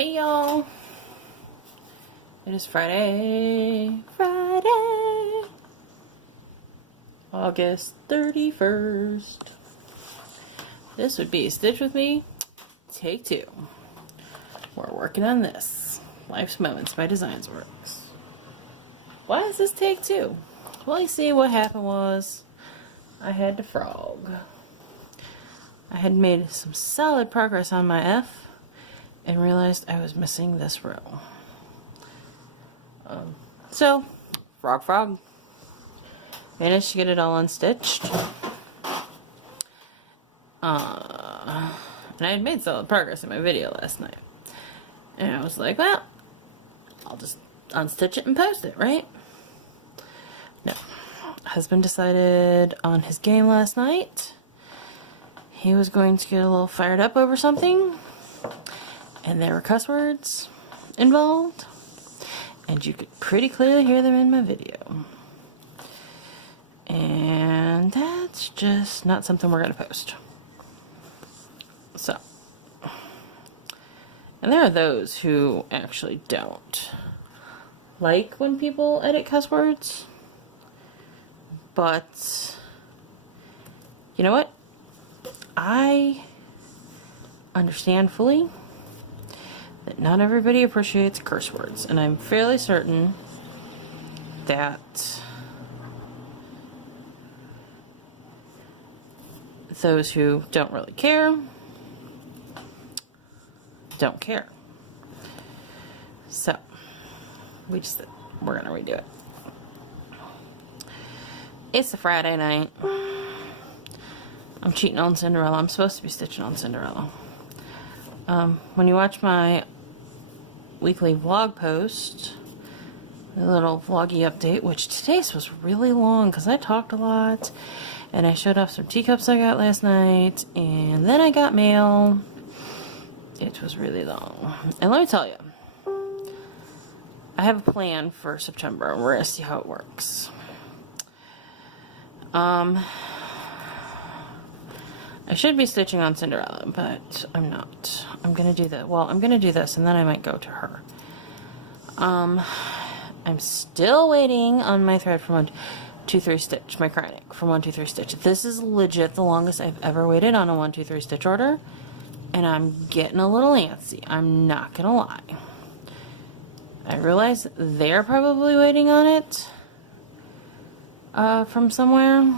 Hey y'all! It is Friday, August 31st. This would be Stitch With Me, Take 2. We're working on this. Life's Moments by Designs Works. Why is this Take 2? Well, you see, what happened was I had to frog. I had made some solid progress on my F and realized I was missing this row. So, frog. Managed to get it all unstitched. And I had made solid progress in my video last night. And I was like, well, I'll just unstitch it and post it, right? No. Husband decided on his game last night. He was going to get a little fired up over something. And there were cuss words involved. And you could pretty clearly hear them in my video. And that's just not something we're going to post. So. And there are those who actually don't like when people edit cuss words. But, you know what? I understand fully that not everybody appreciates curse words, and I'm fairly certain that those who don't really care don't care. So we're gonna redo it. It's a Friday night. I'm cheating on Cinderella. I'm supposed to be stitching on Cinderella. When you watch my weekly vlog post, a little vloggy update, which today's was really long because I talked a lot and I showed off some teacups I got last night and then I got mail. It was really long. And let me tell you, I have a plan for September and we're going to see how it works. I should be stitching on Cinderella, but I'm not. I'm gonna do that. Well, I'm gonna do this, and then I might go to her. I'm still waiting on my thread from 1, 2, 3 stitch, my Kreinik from 1, 2, 3 stitch. This is legit the longest I've ever waited on a 1, 2, 3 stitch order, and I'm getting a little antsy. I'm not gonna lie. I realize they're probably waiting on it from somewhere.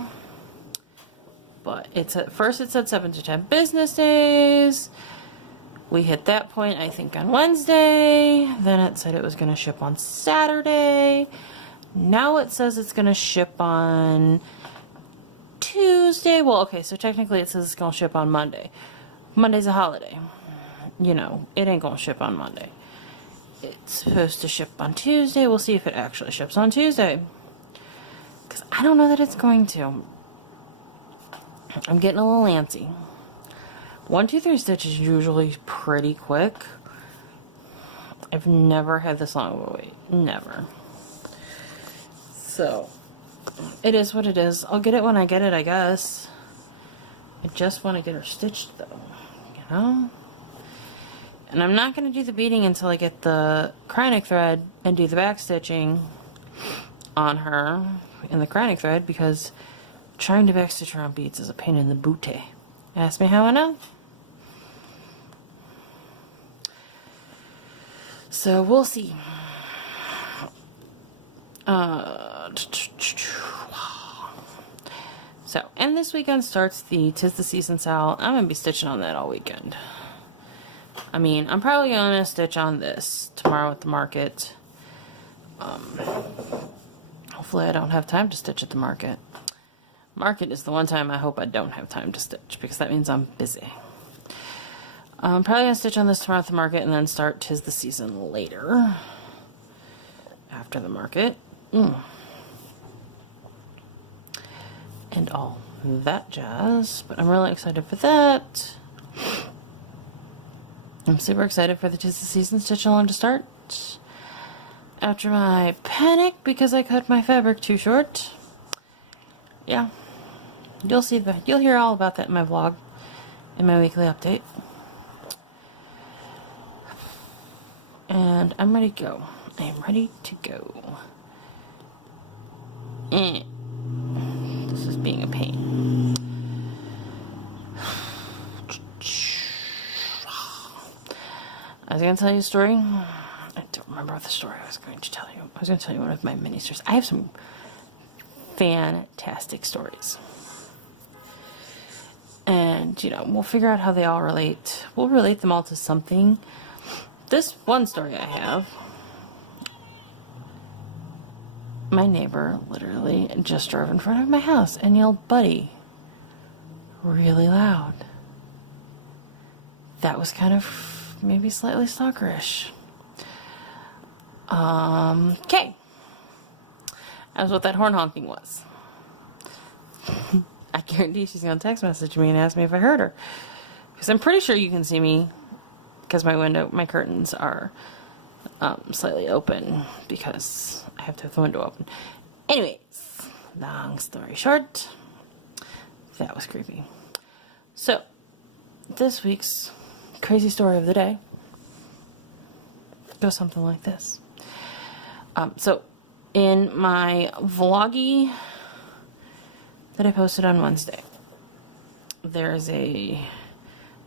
But it's at first it said 7 to 10 business days. We hit that point, I think, on Wednesday. Then it said it was going to ship on Saturday. Now it says it's going to ship on Tuesday. Well, okay, so technically it says it's going to ship on Monday. Monday's a holiday. You know, it ain't going to ship on Monday. It's supposed to ship on Tuesday. We'll see if it actually ships on Tuesday. Because I don't know that it's going to. I'm getting a little antsy. 1, 2, 3 stitch is usually pretty quick. I've never had this long of a wait. Never. So, it is what it is. I'll get it when I get it, I guess. I just want to get her stitched, though. You know? And I'm not going to do the beading until I get the Kreinik thread and do the back stitching on her in the Kreinik thread, because trying to backstitch her on beads is a pain in the booty. Ask me how I know. So we'll see. So, and this weekend starts the 'Tis the Season sale. I'm gonna be stitching on that all weekend. I mean, I'm probably gonna stitch on this tomorrow at the market. Hopefully I don't have time to stitch at the market. Market is the one time I hope I don't have time to stitch, because that means I'm busy. I'm probably going to stitch on this tomorrow at the market and then start 'Tis the Season later. After the market. And all that jazz. But I'm really excited for that. I'm super excited for the 'Tis the Season stitch along to start. After my panic because I cut my fabric too short. Yeah. You'll hear all about that in my vlog, in my weekly update. And I'm ready to go. I am ready to go. This is being a pain. I was going to tell you a story. I don't remember what the story I was going to tell you. I was going to tell you one of my mini stories. I have some fantastic stories. And, you know, we'll figure out how they all relate. We'll relate them all to something. This one story I have, my neighbor literally just drove in front of my house and yelled, "Buddy," really loud. That was kind of maybe slightly stalkerish. Okay. That was what that horn honking was. I guarantee she's going to text message me and ask me if I heard her. Because I'm pretty sure you can see me because my curtains are slightly open because I have to have the window open. Anyways, long story short, that was creepy. So, this week's crazy story of the day goes something like this. So, in my vloggy that I posted on Wednesday, there's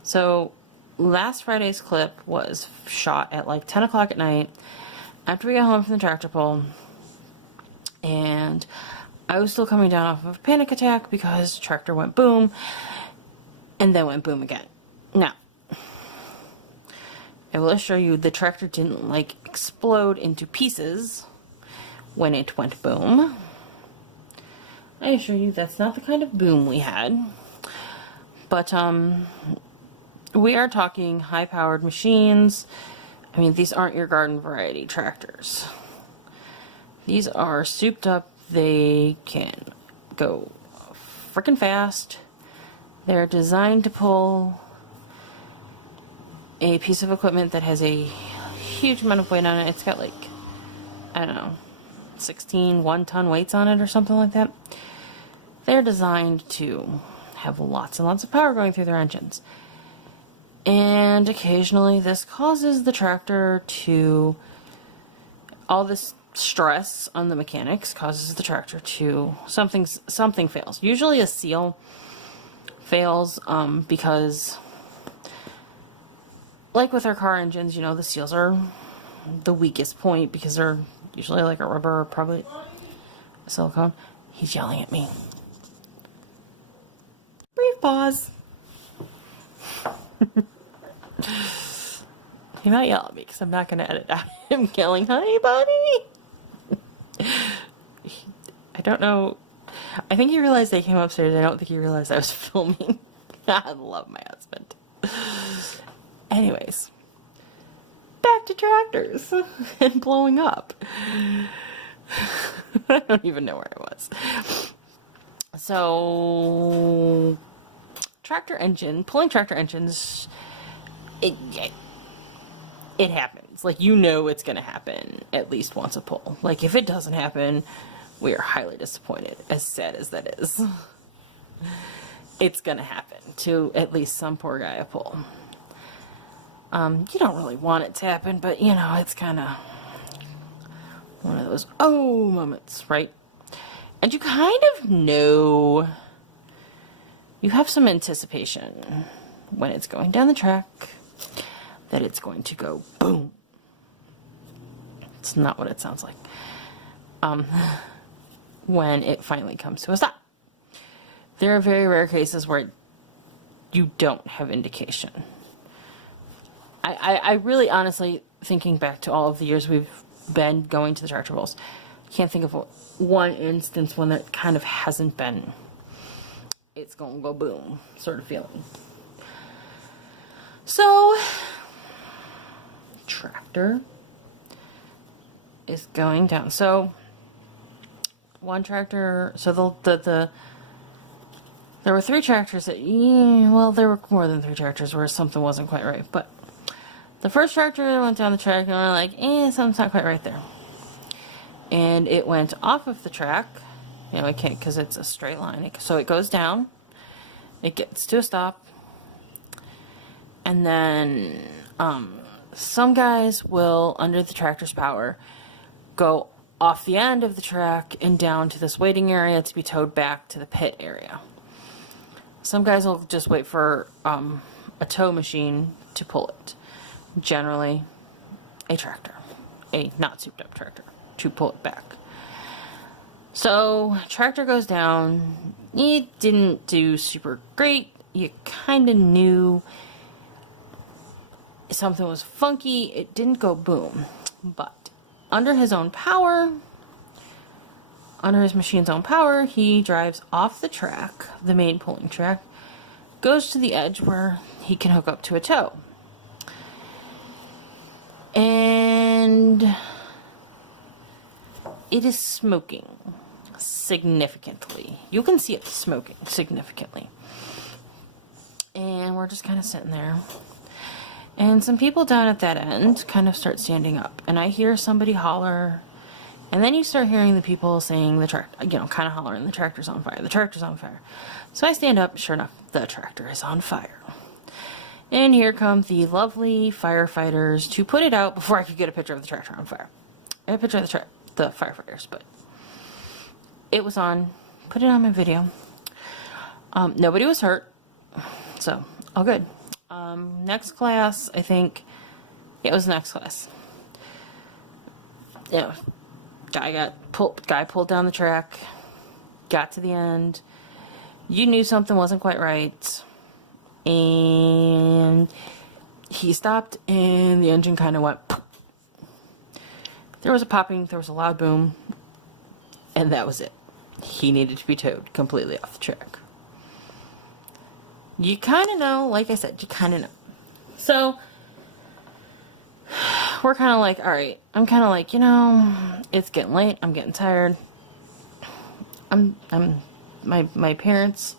so last Friday's clip was shot at like 10 o'clock at night after we got home from the tractor pull, and I was still coming down off of a panic attack because the tractor went boom and then went boom again. Now, I will assure you the tractor didn't like explode into pieces when it went boom. I assure you that's not the kind of boom we had. But we are talking high-powered machines. I mean, these aren't your garden variety tractors. These are souped up. They can go freaking fast. They're designed to pull a piece of equipment that has a huge amount of weight on it. It's got like, I don't know, 16 one-ton weights on it or something like that. They're designed to have lots and lots of power going through their engines. And occasionally this causes the tractor to, all this stress on the mechanics causes the tractor to, something fails. Usually a seal fails because, like with our car engines, you know, the seals are the weakest point because they're usually like a rubber or probably a silicone. He's yelling at me. Brief pause. He might yell at me because I'm not going to edit out him yelling, "Hi, buddy." I don't know. I think he realized I came upstairs. I don't think he realized I was filming. I love my husband. Anyways, back to tractors and blowing up. I don't even know where I was. So, pulling tractor engines, it happens. Like, you know it's going to happen at least once a pull. Like, if it doesn't happen, we are highly disappointed, as sad as that is. It's going to happen to at least some poor guy a pull. You don't really want it to happen, but, you know, it's kind of one of those oh moments, right? And you kind of know, you have some anticipation when it's going down the track that it's going to go boom. It's not what it sounds like. When it finally comes to a stop. There are very rare cases where you don't have indication. I really honestly, thinking back to all of the years we've been going to the tractor pulls, can't think of one instance when there kind of hasn't been it's gonna go boom sort of feeling. So, tractor is going down. So, one tractor, so there were 3 tractors that, well, there were more than 3 tractors where something wasn't quite right, but the first tractor went down the track and we're like, something's not quite right there. And it went off of the track, you know, it can't, because it's a straight line, so it goes down, it gets to a stop, and then Some guys will, under the tractor's power, go off the end of the track and down to this waiting area to be towed back to the pit area. Some guys will just wait for a tow machine to pull it. Generally, a tractor, a not souped up tractor, to pull it back. So, tractor goes down. It didn't do super great. You kind of knew something was funky. It didn't go boom. But under his own power, under his machine's own power, he drives off the track, the main pulling track, goes to the edge where he can hook up to a tow. And it is smoking significantly. You can see it smoking significantly. And we're just kind of sitting there. And some people down at that end kind of start standing up. And I hear somebody holler. And then you start hearing the people saying the tractor, you know, kind of hollering, the tractor's on fire, the tractor's on fire. So I stand up, sure enough, the tractor is on fire. And here come the lovely firefighters to put it out before I could get a picture of the tractor on fire. I had a picture of the firefighters, but it was on. Put it on my video. Nobody was hurt, so all good. Next class, I think. Yeah, it was next class. Yeah, guy pulled down the track, got to the end. You knew something wasn't quite right, and he stopped, and the engine kind of went poof. There was a popping, there was a loud boom, and that was it. He needed to be towed completely off the track. You kind of know, like I said, you kind of know. So, we're kind of like, alright, I'm kind of like, you know, it's getting late, I'm getting tired. My parents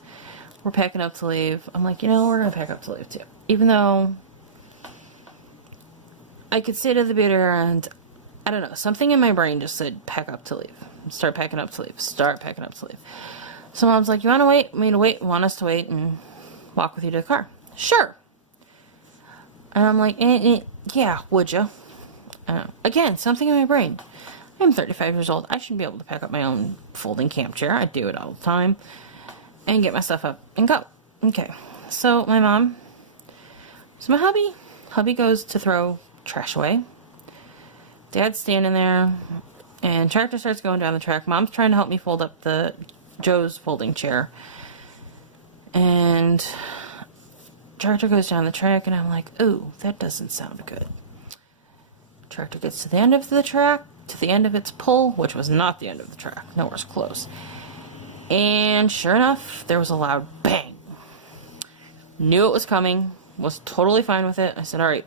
were packing up to leave. I'm like, you know, we're going to pack up to leave too. Even though I could stay to the bitter end, I don't know, something in my brain just said, pack up to leave. Start packing up to leave. Start packing up to leave. So Mom's like, you want to wait? Want us to wait and walk with you to the car? Sure. And I'm like, yeah, would you? Again, something in my brain. I'm 35 years old. I should be able to pack up my own folding camp chair. I do it all the time. And get my stuff up and go. Okay. So my hubby goes to throw trash away. Dad's standing there. And tractor starts going down the track. Mom's trying to help me fold up Joe's folding chair. And tractor goes down the track, and I'm like, ooh, that doesn't sound good. Tractor gets to the end of the track, to the end of its pull, which was not the end of the track. Nowhere's close. And sure enough, there was a loud bang. Knew it was coming. Was totally fine with it. I said, alright.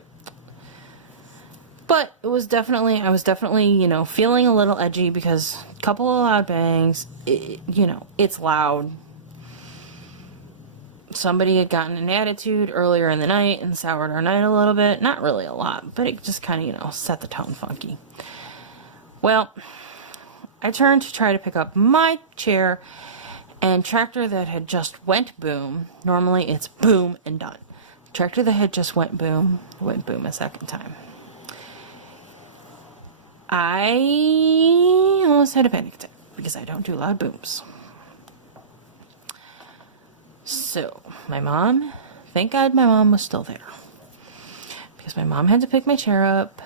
But I was definitely, you know, feeling a little edgy because a couple of loud bangs, you know, it's loud. Somebody had gotten an attitude earlier in the night and soured our night a little bit. Not really a lot, but it just kind of, you know, set the tone funky. Well, I turned to try to pick up my chair, and tractor that had just went boom, normally it's boom and done. Tractor that had just went boom a second time. I almost had a panic attack because I don't do loud booms. So, my mom, thank God my mom was still there. Because my mom had to pick my chair up.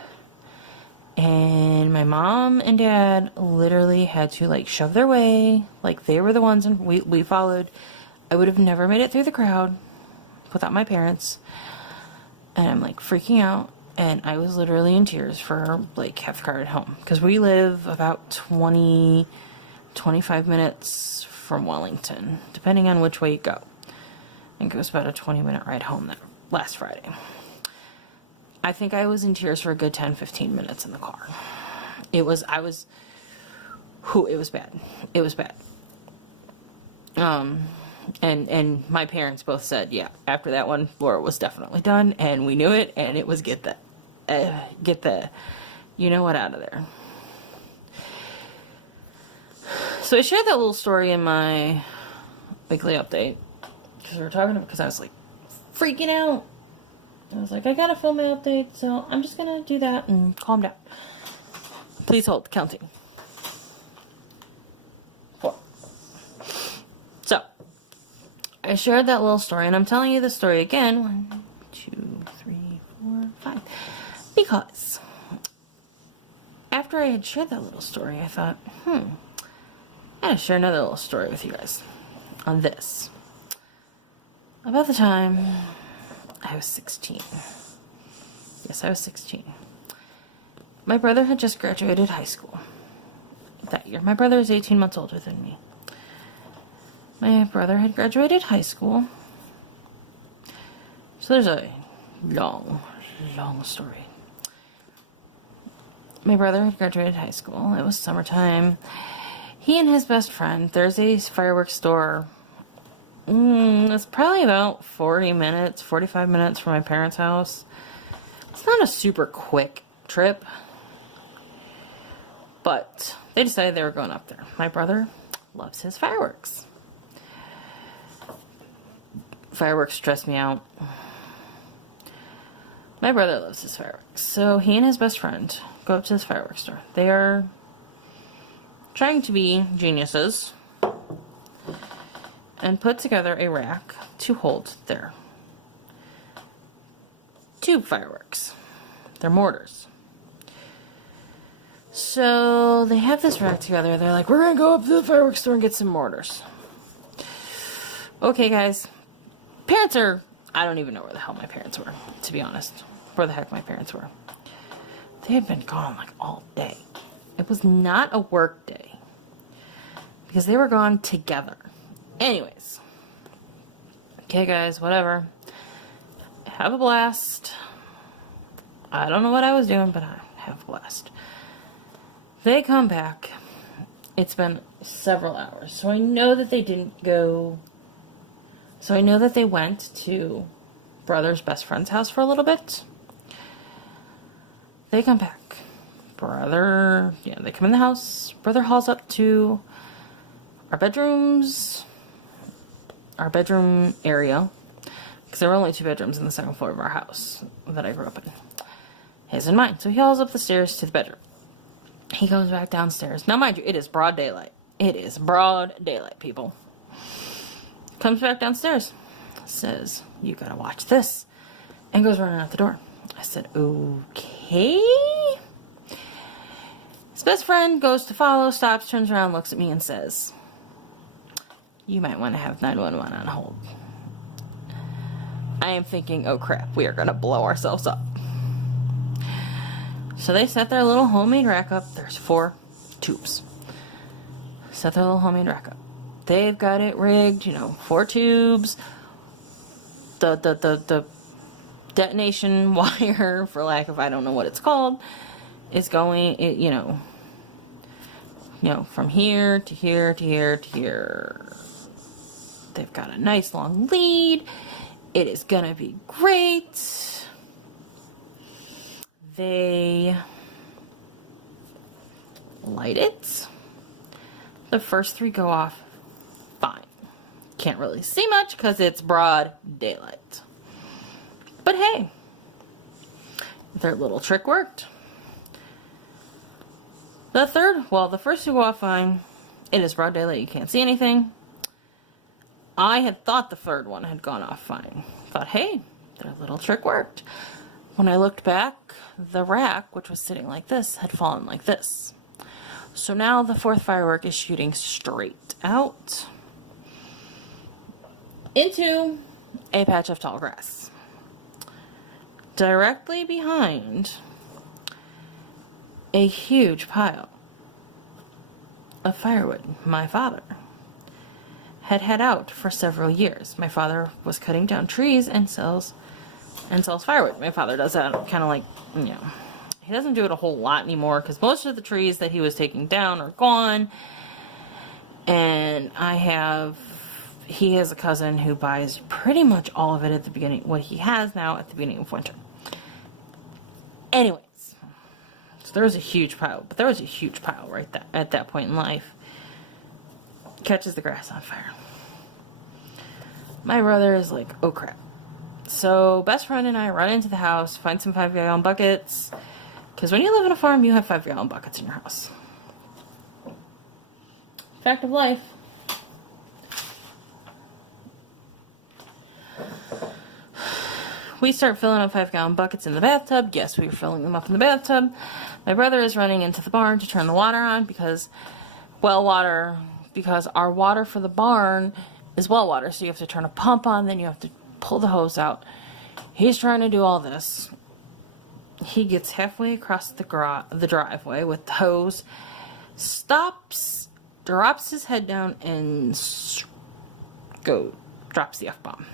And my mom and dad literally had to, like, shove their way. Like, they were the ones, and we followed. I would have never made it through the crowd without my parents. And I'm, like, freaking out. And I was literally in tears for, like, half the car at home. Because we live about 25 minutes from Wellington, depending on which way you go. I think it was about a 20-minute ride home that last Friday. I think I was in tears for a good 10-15 minutes in the car. It was bad. It was bad. And my parents both said, yeah, after that one, Laura was definitely done, and we knew it, and it was get the you know what out of there. So I shared that little story in my weekly update because I was like freaking out. I was like, I gotta film my update, so I'm just gonna do that and calm down. Please hold, counting. 4. So, I shared that little story, and I'm telling you the story again. 1, 2, 3, 4, 5. Because after I had shared that little story, I thought, I gotta share another little story with you guys on this. About the time I was 16. Yes, I was 16. My brother had just graduated high school that year. My brother is 18 months older than me. My brother had graduated high school. So there's a long story. My brother had graduated high school. It was summertime. He and his best friend, there's a fireworks store. It's probably about 45 minutes from my parents' house. It's not a super quick trip, but they decided they were going up there. My brother loves his fireworks. Fireworks stress me out. My brother loves his fireworks. So he and his best friend go up to this fireworks store. They are trying to be geniuses and put together a rack to hold their tube fireworks, their mortars. So they have this rack together. They're like, we're gonna go up to the fireworks store and get some mortars. Okay, guys. Parents are, I don't even know where the hell my parents were, to be honest. Where the heck my parents were. They had been gone like all day. It was not a work day because they were gone together. Anyways. Okay, guys, whatever. Have a blast. I don't know what I was doing, but I have a blast. They come back. It's been several hours. So I know that they didn't go. So I know that they went to brother's best friend's house for a little bit. They come back. They come in the house. Brother hauls up to our bedrooms. Our bedroom area. Because there were only 2 bedrooms in the second floor of our house that I grew up in. His and mine. So he hauls up the stairs to the bedroom. He goes back downstairs. Now, mind you, it is broad daylight. It is broad daylight, people. Comes back downstairs. Says, you gotta watch this. And goes running out the door. I said, okay. His best friend goes to follow, stops, turns around, looks at me and says, you might want to have 911 on hold. I am thinking, oh crap, we are gonna blow ourselves up. So they set their little homemade rack up. There's 4 tubes. Set their little homemade rack up. They've got it rigged, 4 tubes. The detonation wire, for lack of, I don't know what it's called, is going, from here to here to here to here. They've got a nice long lead. It is gonna be great. They light it. The first 3 go off fine. Can't really see much because it's broad daylight. But hey, their little trick worked. The first 2 go off fine. It is broad daylight, you can't see anything. I had thought the 3rd one had gone off fine. Thought, hey, their little trick worked. When I looked back, the rack, which was sitting like this, had fallen like this. So now the 4th firework is shooting straight out into a patch of tall grass. Directly behind a huge pile of firewood my father had out for several years. My father was cutting down trees and sells firewood. My father does that kind of like, he doesn't do it a whole lot anymore because most of the trees that he was taking down are gone. And he has a cousin who buys pretty much all of it at the beginning, what he has now at the beginning of winter. Anyways, so there was a huge pile, right at that point in life. Catches the grass on fire. My brother is like, oh crap. So best friend and I run into the house, find some 5-gallon buckets, because when you live on a farm, you have 5-gallon buckets in your house. Fact of life. We start filling up 5-gallon buckets in the bathtub. Yes, we were filling them up in the bathtub. My brother is running into the barn to turn the water on because our water for the barn is well water. So you have to turn a pump on, then you have to pull the hose out. He's trying to do all this. He gets halfway across the driveway with the hose, stops, drops his head down, and drops the F-bomb.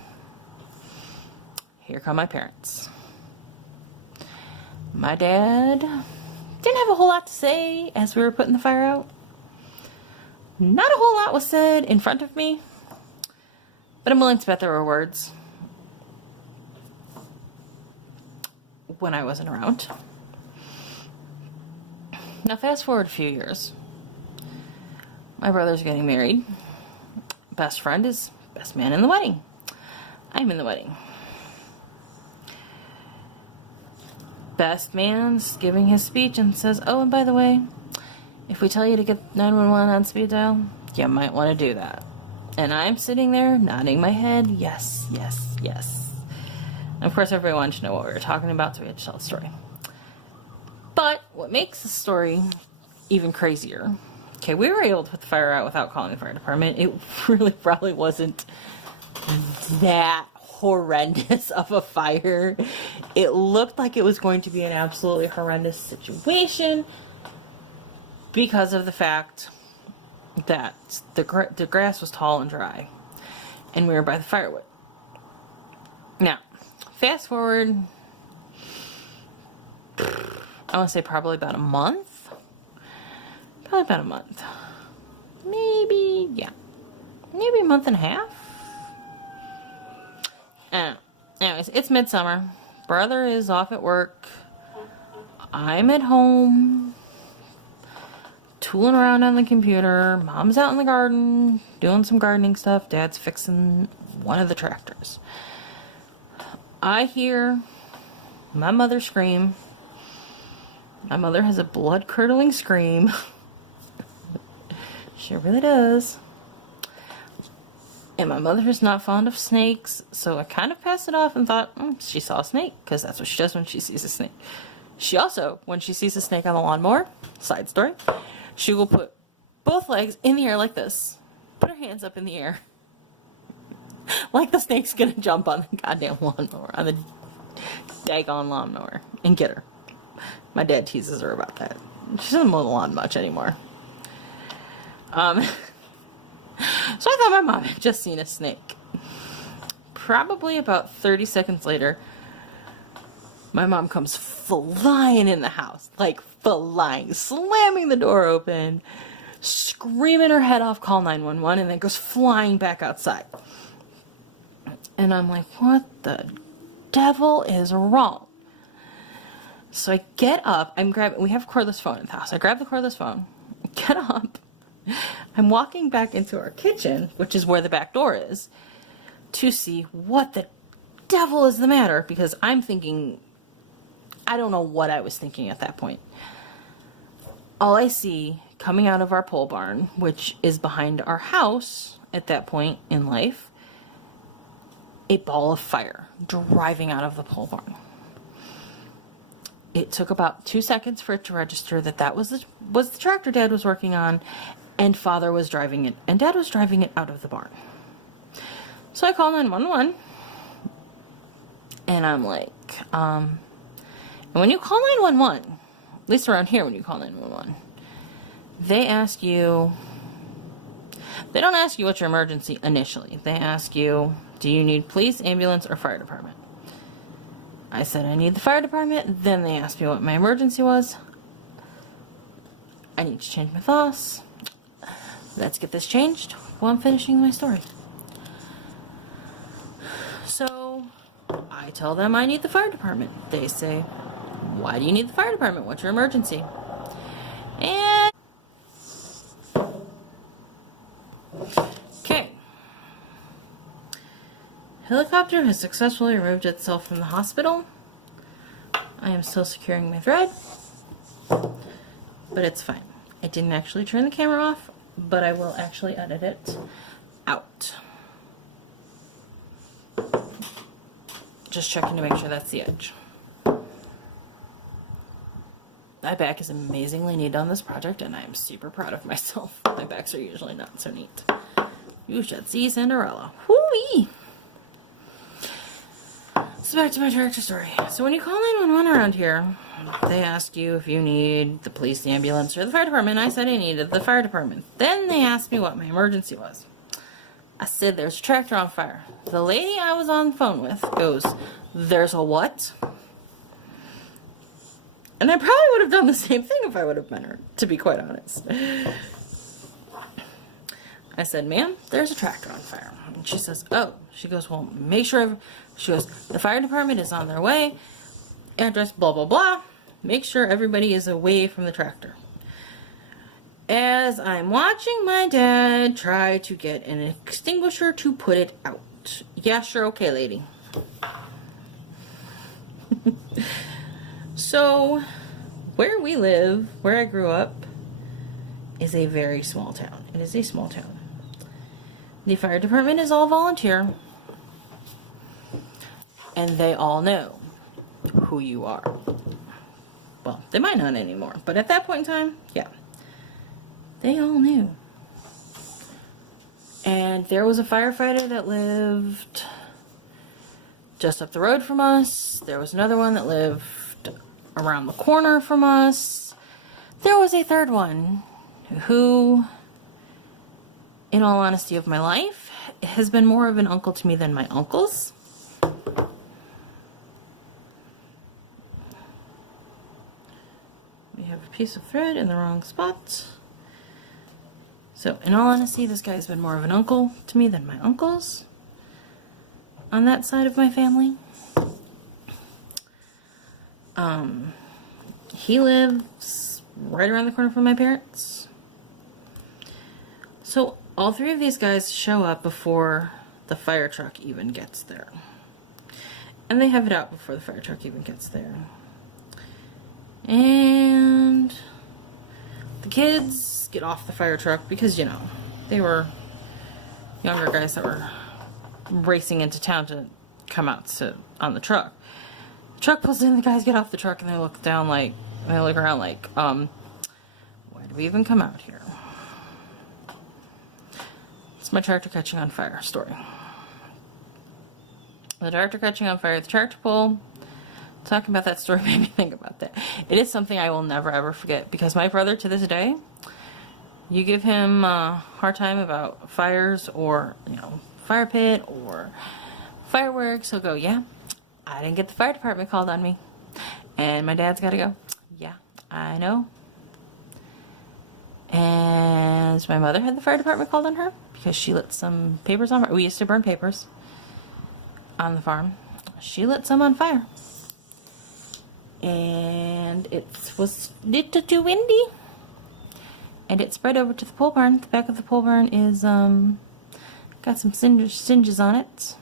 Here come my parents. My dad didn't have a whole lot to say as we were putting the fire out. Not a whole lot was said in front of me, but I'm willing to bet there were words when I wasn't around. Now fast forward a few years. My brother's getting married. Best friend is best man in the wedding. I'm in the wedding. Best man's giving his speech and says, oh, and by the way, if we tell you to get 911 on speed dial, you might want to do that. And I'm sitting there nodding my head, yes, yes, yes. And of course, everyone wanted to know what we were talking about, so we had to tell the story. But what makes the story even crazier, okay, we were able to put the fire out without calling the fire department. It really probably wasn't that horrendous of a fire. It looked like it was going to be an absolutely horrendous situation because of the fact that the grass was tall and dry and we were by the firewood. Now, fast forward, I want to say probably about a month. Probably about a month. Maybe a month and a half. Anyways, it's midsummer. Brother is off at work. I'm at home, tooling around on the computer. Mom's out in the garden, doing some gardening stuff. Dad's fixing one of the tractors. I hear my mother scream. My mother has a blood-curdling scream. She really does. And my mother is not fond of snakes, so I kind of passed it off and thought, she saw a snake, because that's what she does when she sees a snake. She also, when she sees a snake on the lawnmower, side story, she will put both legs in the air like this, put her hands up in the air, like the snake's gonna jump on the goddamn lawnmower, on the daggone lawnmower, and get her. My dad teases her about that. She doesn't mow the lawn much anymore. So I thought my mom had just seen a snake. Probably about 30 seconds later, my mom comes flying in the house. Like flying, slamming the door open, screaming her head off, call 911, and then goes flying back outside. And I'm like, what the devil is wrong? So I get up, we have a cordless phone in the house. I grab the cordless phone, get up. I'm walking back into our kitchen, which is where the back door is, to see what the devil is the matter, because I'm thinking, I don't know what I was thinking at that point. All I see coming out of our pole barn, which is behind our house at that point in life, a ball of fire driving out of the pole barn. It took about 2 seconds for it to register that was the tractor Dad was working on, and Father was driving it, and Dad was driving it out of the barn. So I call 911, and I'm like, and when you call 911, at least around here when you call 911, they don't ask you what's your emergency initially. They ask you, do you need police, ambulance, or fire department? I said I need the fire department. Then they asked me what my emergency was. I need to change my thoughts. Let's get this changed while I'm finishing my story. So I tell them I need the fire department. They say, why do you need the fire department? What's your emergency? And okay. helicopter has successfully removed itself from the hospital. I am still securing my thread, but it's fine. I didn't actually turn the camera off, but I will actually edit it out. Just checking to make sure that's the edge. My back is amazingly neat on this project, and I am super proud of myself. My backs are usually not so neat. You should see Cinderella. Whoo-wee! So back to my tractor story. So when you call 911 around here, they ask you if you need the police, the ambulance, or the fire department. I said I needed the fire department. Then they asked me what my emergency was. I said, there's a tractor on fire. The lady I was on the phone with goes, there's a what? And I probably would have done the same thing if I would have met her, to be quite honest. I said, ma'am, there's a tractor on fire. And she says, oh. She goes, well, make sure. She goes, the fire department is on their way. Address, blah, blah, blah. Make sure everybody is away from the tractor. As I'm watching my dad try to get an extinguisher to put it out. Yeah, sure, okay, lady. So, where we live, where I grew up, is a very small town. It is a small town. The fire department is all volunteer, and they all know who you are. Well, they might not anymore, but at that point in time, yeah, they all knew. And there was a firefighter that lived just up the road from us. There was another one that lived around the corner from us. There was a third one who, in all honesty of my life, has been more of an uncle to me than my uncles. We have a piece of thread in the wrong spot. So, in all honesty, this guy's been more of an uncle to me than my uncles on that side of my family. He lives right around the corner from my parents. So all three of these guys show up before the fire truck even gets there. And they have it out before the fire truck even gets there. And the kids get off the fire truck because, you know, they were younger guys that were racing into town to come out to sit on the truck. The truck pulls in, the guys get off the truck, and they look down like, they look around like, why did we even come out here? It's my tractor catching on fire story. The tractor catching on fire, the tractor pull. Talking about that story made me think about that. It is something I will never ever forget, because my brother, to this day, you give him a hard time about fires or, you know, fire pit or fireworks, he'll go, yeah, I didn't get the fire department called on me. And my dad's got to go, yeah, I know. And my mother had the fire department called on her because she lit some papers on fire. We used to burn papers on the farm. She lit some on fire. And it was a little too windy. And it spread over to the pole barn. The back of the pole barn is got some singes on it.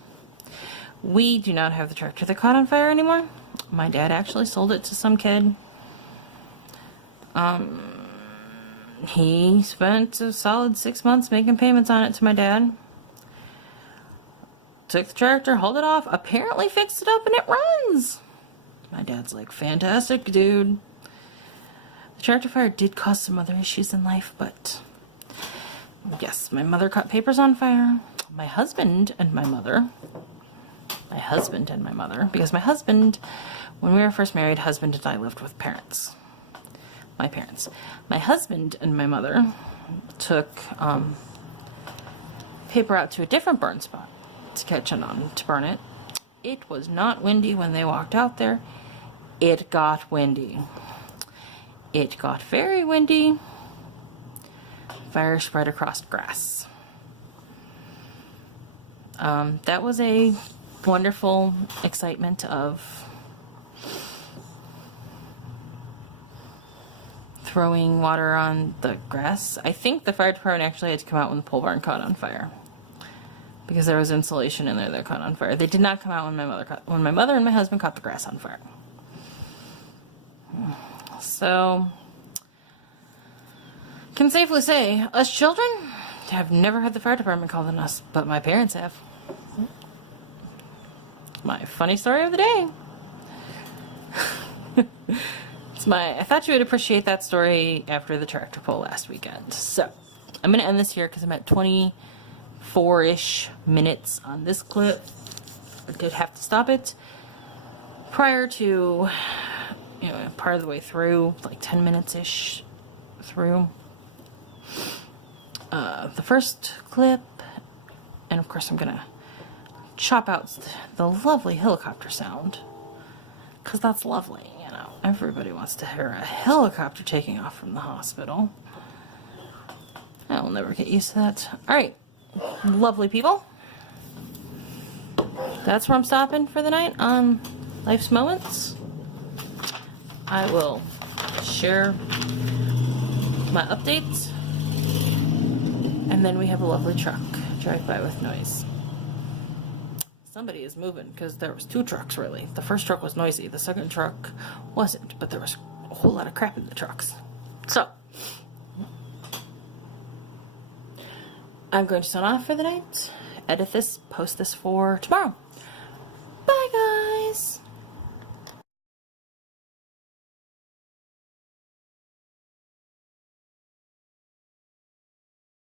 We do not have the tractor that caught on fire anymore. My dad actually sold it to some kid. He spent a solid 6 months making payments on it to my dad. Took the tractor, hauled it off, apparently fixed it up, and it runs. My dad's like, fantastic, dude. The tractor fire did cause some other issues in life, but yes, my mother caught papers on fire. My husband and my mother, because my husband, when we were first married, husband and I lived with parents. My parents. My husband and my mother took paper out to a different burn spot to catch it on, to burn it. It was not windy when they walked out there. It got windy. It got very windy. Fire spread across grass. That was a wonderful excitement of throwing water on the grass. I think the fire department actually had to come out when the pole barn caught on fire, because there was insulation in there that caught on fire. They did not come out when my mother and my husband caught the grass on fire. So, can safely say, us children have never had the fire department call on us, but my parents have. My funny story of the day. I thought you would appreciate that story after the tractor pull last weekend. So, I'm going to end this here because I'm at 24-ish minutes on this clip. I did have to stop it prior to, part of the way through, like 10 minutes-ish through the first clip. And of course I'm going to chop out the lovely helicopter sound, because that's lovely. Everybody wants to hear a helicopter taking off from the hospital. I will never get used to that. Alright, lovely people. That's where I'm stopping for the night on Life's Moments. I will share my updates. And then we have a lovely truck drive by with noise. Somebody is moving, because there was 2 trucks really. The first truck was noisy, the second truck wasn't, but there was a whole lot of crap in the trucks. So, I'm going to sign off for the night, edit this, post this for tomorrow. Bye guys!